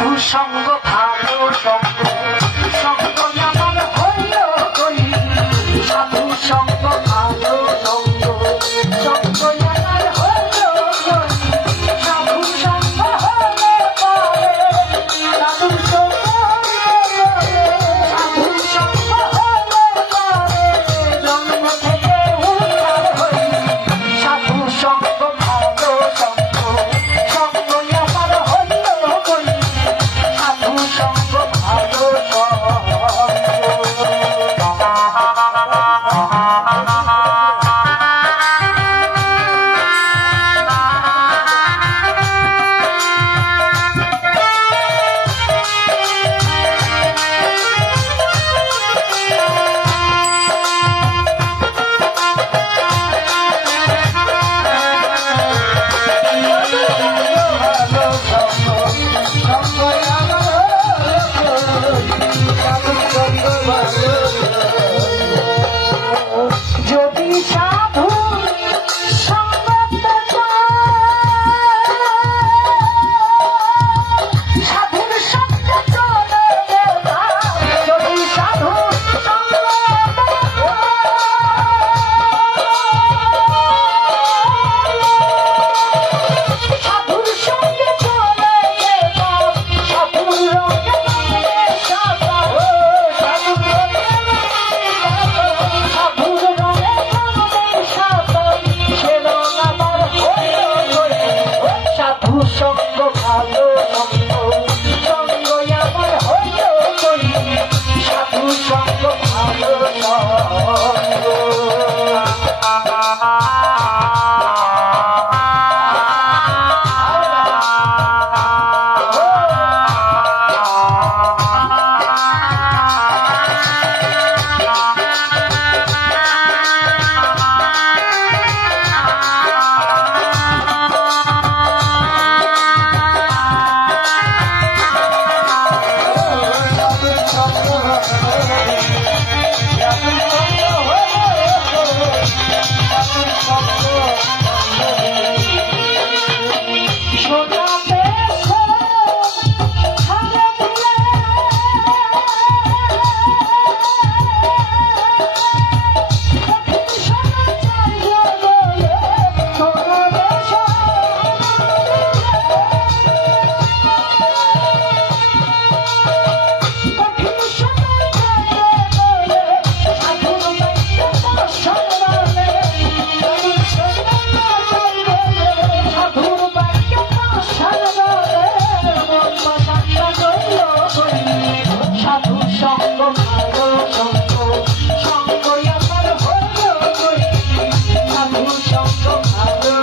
সাধু সঙ্গ ভালো সঙ্গ সঙ্গ আমার হইল কই সাধু সঙ্গ ভালো সঙ্গ সঙ্গ আমার হইল কই সাধু সঙ্গ হলে পরে সাধু সঙ্গ সাধু সঙ্গ হলে পরে জন্ম থেকে উদ্ধার হই সাধু সঙ্গ ভালো সঙ্গ সঙ্গ আমার হইল কই সাধু সঙ্গ ভালো যদি সাধু সাধুর সঙ্গে চলে যদি সাধু সাধুর সঙ্গে চলে সাধুর রঙে সাধু সঙ্গ ভালো সঙ্গ সঙ্গ আমার হইল কই সাধু সঙ্গ ভালো সাধু সঙ্গ ভালো সঙ্গ সঙ্গ আমার হইল কই সাধু সঙ্গ ভালো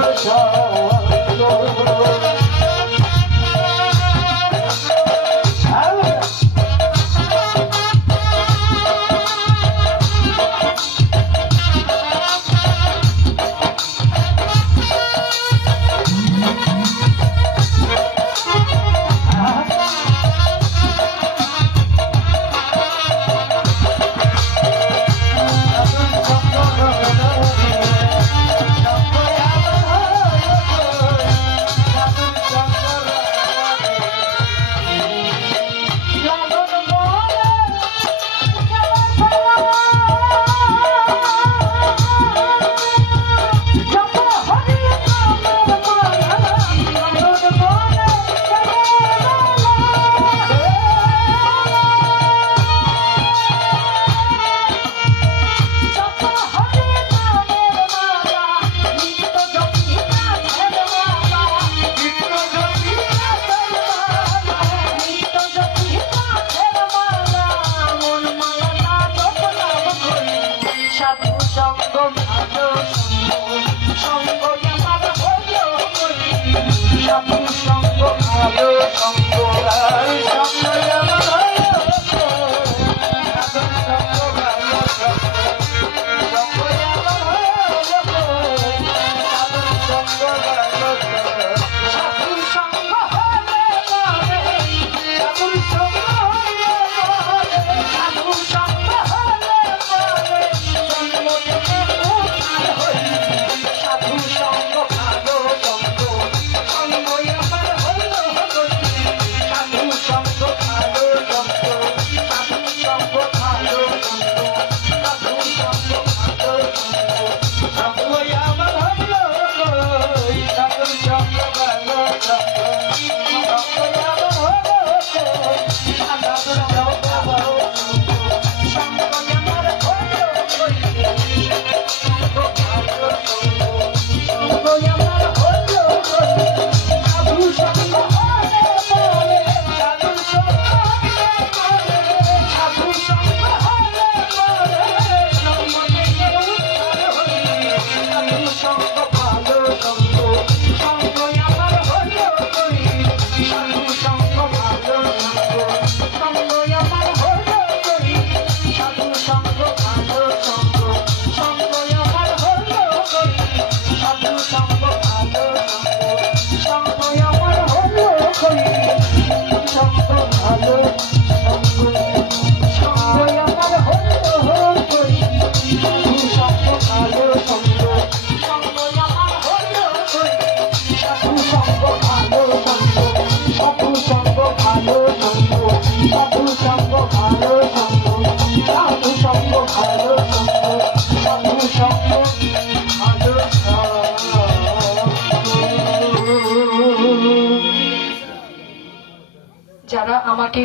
সাধু সঙ্গ ভালো সঙ্গ আমার হইল কই সাধু সঙ্গ ভালো সঙ্গ সঙ্গ আমার হইল সাধু সঙ্গ ভালো সঙ্গ আমার হইল সাধু সঙ্গ ভালো সাধু সঙ্গ হলে সাধু সঙ্গ হলে সাধু সঙ্গ হলে সাধু সঙ্গ ভালো সঙ্গ সঙ্গ আমার হইল তারা আমাকে